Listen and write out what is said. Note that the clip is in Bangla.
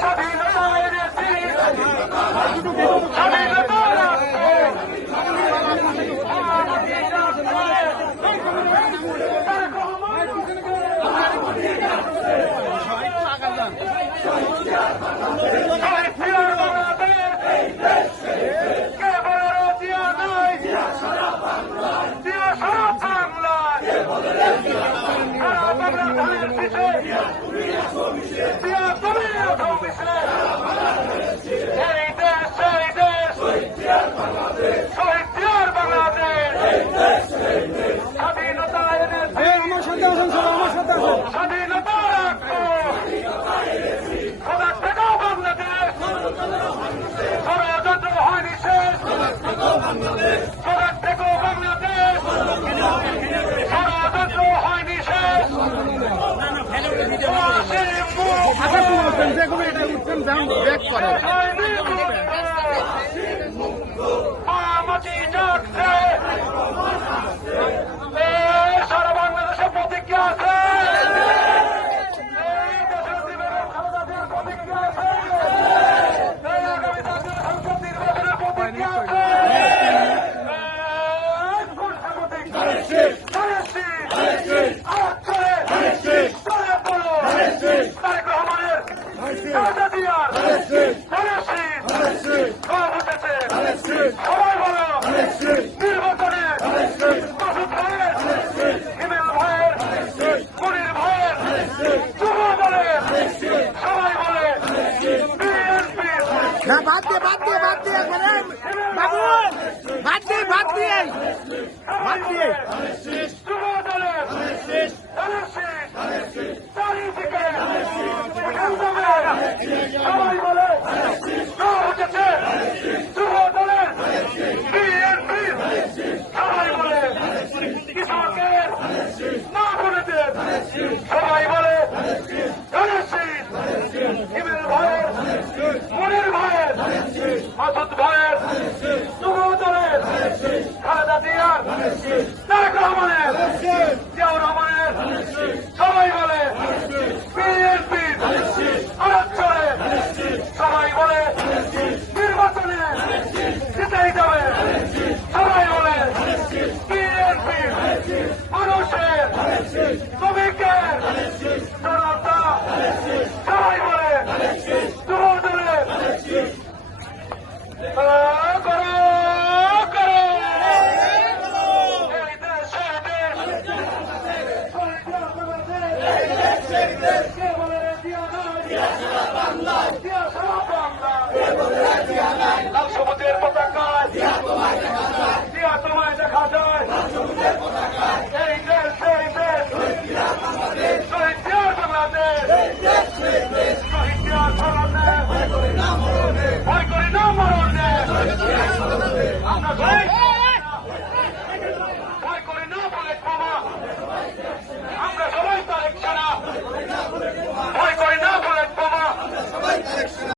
স্বাধীনতা এনেছি, স্বাধীনতা রাখবো, স্বাধীনতা রাখবো, সদা থেকেও বাংলাদেশ, ষড়যন্ত্র হয়নি শেষ, সদা থেকেও বাংলাদেশ, ষড়যন্ত্র হয়নি শেষ। মাটি যাচ্ছে, সারা বাংলাদেশে প্রতিজ্ঞা আছে, প্রতিজ্ঞা আছে, আগামী সংসদ নির্বাচনের প্রতিজ্ঞা আছে। সবাই বলো নির্বাচনে মাসুদ ভাইয়ের, হিমেল ভাইয়ের, মনির ভাইয়ের, যুব দলের, সবাই বলে বিএনপি। না বাদ দিয়ে বাবু বাদ দিয়ে যুব দলের চারিদিকে সবাই বলে উঠেছে যুব দলের বিএনপি, সবাই বলে কৃষকের না বলেছে, সবাই বলে হিমেল ভাইয়ের, মনির ভাইয়ের, মাসুদ ভাইয়ের, যুব দলের, খালেদা জিয়ার, তারেক রহমানের, জিয়াউর রহমানের, সবাই বলে বিএনপির আলোচনে, সবাই বলে নির্বাচনে জিতেই যাবে, সবাই বলে বিএনপির মানুষের, শ্রমিকের, জনতা, সবাই বলে যুব দলের লাল সবুজের পতাকা